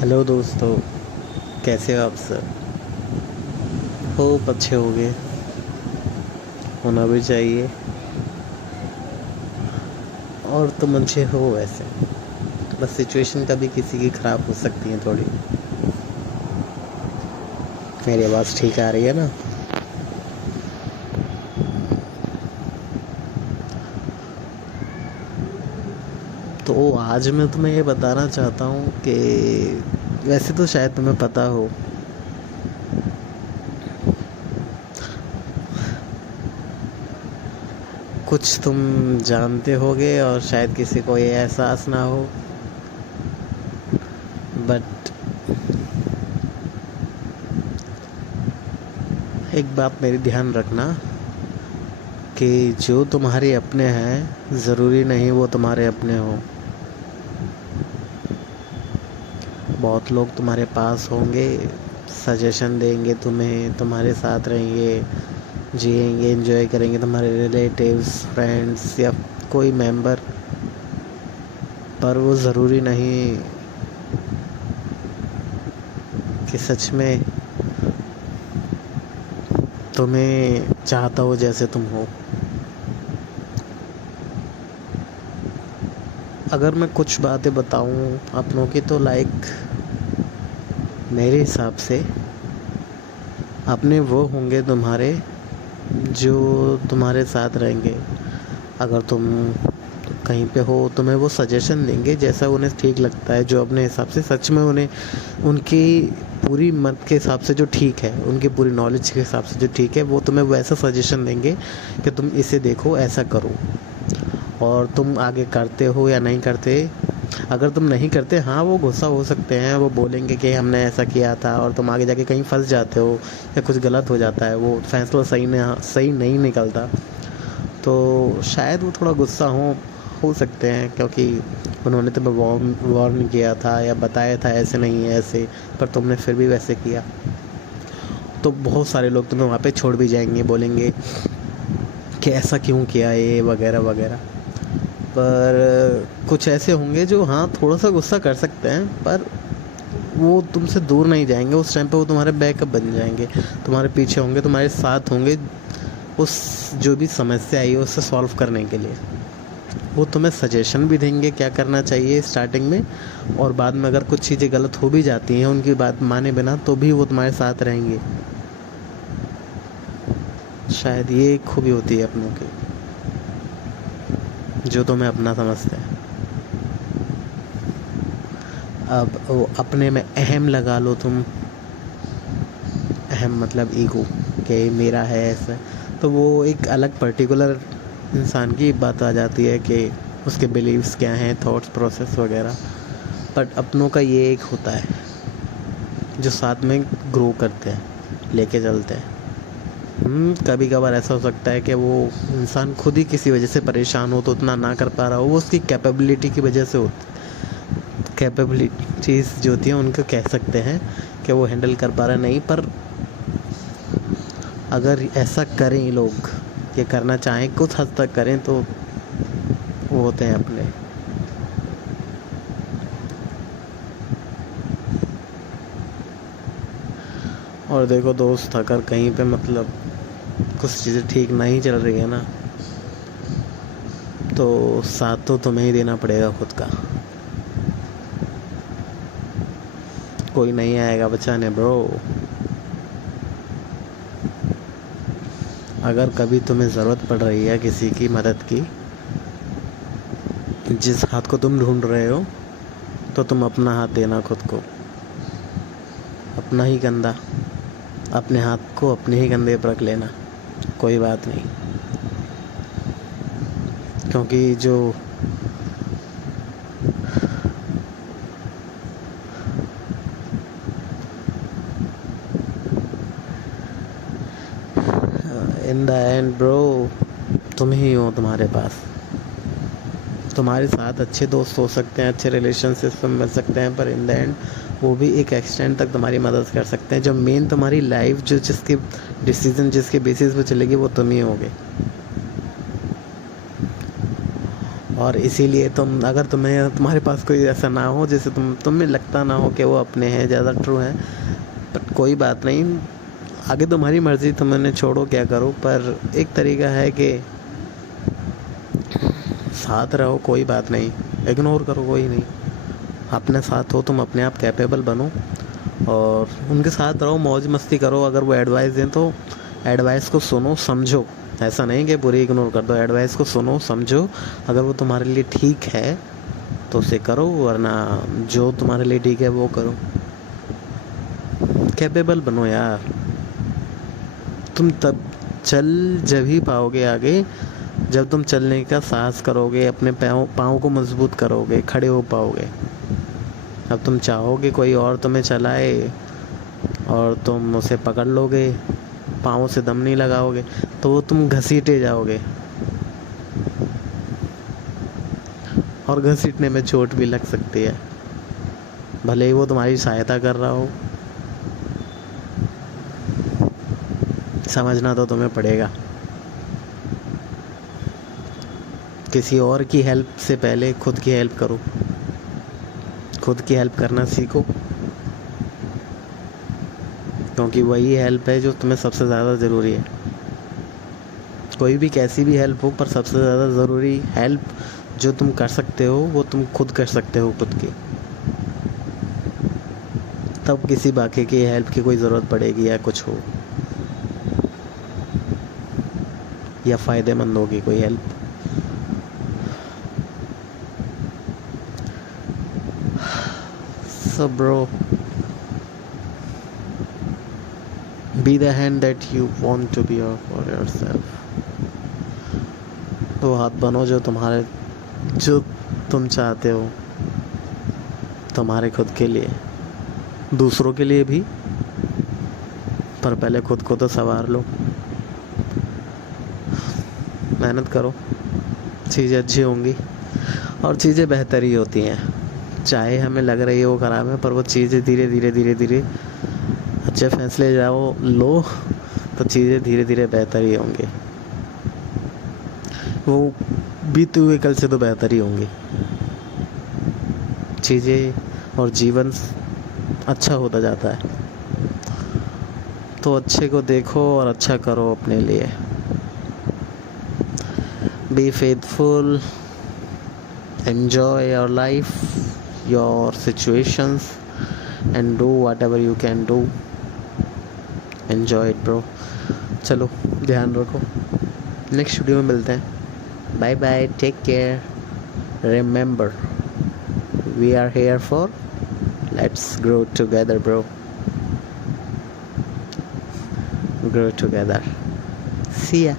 Hello दोस्तों, कैसे हो आप सब? होप अच्छे होंगे, होना भी चाहिए। और तुम अच्छे हो वैसे, बस सिचुएशन कभी किसी की ख़राब हो सकती है थोड़ी। मेरी आवाज़ ठीक आ रही है ना? तो आज मैं तुम्हें ये बताना चाहता हूँ कि वैसे तो शायद तुम्हें पता हो, कुछ तुम जानते होगे और शायद किसी को ये एहसास ना हो, बट एक बात मेरी ध्यान रखना कि जो तुम्हारे अपने हैं ज़रूरी नहीं वो तुम्हारे अपने हो। बहुत लोग तुम्हारे पास होंगे, सजेशन देंगे तुम्हें, तुम्हारे साथ रहेंगे, जिएंगे, एंजॉय करेंगे, तुम्हारे रिलेटिव्स, फ्रेंड्स या कोई मेंबर, पर वो ज़रूरी नहीं कि सच में तुम्हें चाहता हो जैसे तुम हो। अगर मैं कुछ बातें बताऊं अपनों की तो मेरे हिसाब से अपने वो होंगे तुम्हारे जो तुम्हारे साथ रहेंगे। अगर तुम कहीं पे हो तुम्हें वो सजेशन देंगे जैसा उन्हें ठीक लगता है, जो अपने हिसाब से सच में उन्हें उनकी पूरी मत के हिसाब से जो ठीक है, उनकी पूरी नॉलेज के हिसाब से जो ठीक है, वो तुम्हें वैसा सजेशन देंगे कि तुम इसे देखो, ऐसा करो। और तुम आगे करते हो या नहीं करते, अगर तुम नहीं करते, हाँ वो गुस्सा हो सकते हैं, वो बोलेंगे कि हमने ऐसा किया था, और तुम आगे जाके कहीं फंस जाते हो या कुछ गलत हो जाता है, वो फैसला सही नहीं निकलता, तो शायद वो थोड़ा गुस्सा हो सकते हैं, क्योंकि उन्होंने तुम्हें वार्न किया था या बताया था ऐसे नहीं है ऐसे, पर तुमने फिर भी वैसे किया। तो बहुत सारे लोग तुम्हें वहाँ पे छोड़ भी जाएंगे, बोलेंगे कि ऐसा क्यों किया ये वगैरह वगैरह। पर कुछ ऐसे होंगे जो हाँ थोड़ा सा गुस्सा कर सकते हैं, पर वो तुमसे दूर नहीं जाएंगे। उस टाइम पे वो तुम्हारे बैकअप बन जाएंगे, तुम्हारे पीछे होंगे, तुम्हारे साथ होंगे उस जो भी समस्या आई है उससे सॉल्व करने के लिए। वो तुम्हें सजेशन भी देंगे क्या करना चाहिए स्टार्टिंग में, और बाद में अगर कुछ चीज़ें गलत हो भी जाती हैं उनकी बात माने बिना, तो भी वो तुम्हारे साथ रहेंगे। शायद ये एक खूबी होती है अपनों की, जो तुम्हें अपना समझते हैं। अब वो अपने में अहम लगा लो तुम, अहम मतलब ईगो, कि मेरा है ऐसा, तो वो एक अलग पर्टिकुलर इंसान की बात आ जाती है कि उसके बिलीव्स क्या हैं, थॉट्स प्रोसेस वगैरह। बट अपनों का ये एक होता है जो साथ में ग्रो करते हैं, लेके चलते हैं। कभी कभार ऐसा हो सकता है कि वो इंसान खुद ही किसी वजह से परेशान हो तो उतना ना कर पा रहा हो, वो उसकी कैपेबिलिटी की वजह से होती, कैपेबिलिटीज़ जो होती हैं उनको कह सकते हैं कि वो हैंडल कर पा रहा नहीं। पर अगर ऐसा करें लोग, ये करना चाहें, कुछ हद तक करें, तो वो होते हैं अपने। और देखो दोस्त, अगर कहीं पे मतलब कुछ चीज़ें ठीक नहीं चल रही है ना, तो साथ तो तुम्हें ही देना पड़ेगा खुद का। कोई नहीं आएगा बचाने ब्रो। अगर कभी तुम्हें ज़रूरत पड़ रही है किसी की मदद की, जिस हाथ को तुम ढूंढ रहे हो, तो तुम अपना हाथ देना खुद को, अपना ही कंधा, अपने हाथ को अपने ही कंधे पर रख लेना, कोई बात नहीं। क्योंकि जो इन द एंड ब्रो, तुम ही हो तुम्हारे पास। तुम्हारे साथ अच्छे दोस्त हो सकते हैं, अच्छे रिलेशनशिप में मिल सकते हैं, पर इन द एंड वो भी एक एक्सटेंड तक तुम्हारी मदद कर सकते हैं। जो मेन तुम्हारी लाइफ जो जिसके डिसीजन जिसके बेसिस पे चलेगी, वो तुम ही होगे। और इसीलिए अगर तुम्हारे पास कोई ऐसा ना हो जिसे तुम्हें लगता ना हो कि वो अपने हैं, ज़्यादा ट्रू हैं, बट कोई बात नहीं, आगे तुम्हारी मर्ज़ी, तुम उन्हें छोड़ो क्या करो। पर एक तरीका है कि साथ रहो, कोई बात नहीं, इग्नोर करो, कोई नहीं। अपने साथ हो, तुम अपने आप कैपेबल बनो और उनके साथ रहो, मौज मस्ती करो। अगर वो एडवाइस दें तो एडवाइस को सुनो, समझो। ऐसा नहीं कि बुरी इग्नोर कर दो, एडवाइस को सुनो, समझो। अगर वो तुम्हारे लिए ठीक है तो उसे करो, वरना जो तुम्हारे लिए ठीक है वो करो। कैपेबल बनो यार। तुम तब जब ही पाओगे आगे, जब तुम चलने का साहस करोगे, अपने पाँव को मजबूत करोगे, खड़े हो पाओगे। अब तुम चाहोगे कोई और तुम्हें चलाए और तुम उसे पकड़ लोगे, पाँव से दम नहीं लगाओगे, तो वो तुम घसीटे जाओगे और घसीटने में चोट भी लग सकती है, भले ही वो तुम्हारी सहायता कर रहा हो। समझना तो तुम्हें पड़ेगा। किसी और की हेल्प से पहले खुद की हेल्प करो, खुद की हेल्प करना सीखो, क्योंकि वही हेल्प है जो तुम्हें सबसे ज़्यादा ज़रूरी है। कोई भी कैसी भी हेल्प हो, पर सबसे ज़्यादा ज़रूरी हेल्प जो तुम कर सकते हो वो तुम खुद कर सकते हो, खुद की। तब किसी बाकी की हेल्प की कोई ज़रूरत पड़ेगी या कुछ हो, या फ़ायदेमंद होगी कोई help. So bro, be the hand that you want to be for yourself. वो हाथ बनो जो तुम चाहते हो, तुम्हारे खुद के लिए, दूसरों के लिए भी, पर पहले खुद को तो संवार लो। मेहनत करो, चीज़ें अच्छी होंगी और चीज़ें बेहतर ही होती हैं। चाहे हमें लग रही है वो ख़राब है, पर वो चीज़ें धीरे धीरे अच्छे फैसले लो तो चीज़ें धीरे धीरे बेहतर ही होंगी। वो बीते हुए कल से तो बेहतर ही होंगी चीज़ें, और जीवन अच्छा होता जाता है। तो अच्छे को देखो और अच्छा करो अपने लिए। Be faithful, enjoy your life, your situations, and do whatever you can do. Enjoy it bro। चलो ध्यान रखो, नेक्स्ट वीडियो में मिलते हैं। Bye bye, take care, remember we are here for let's grow together bro, grow together, see या।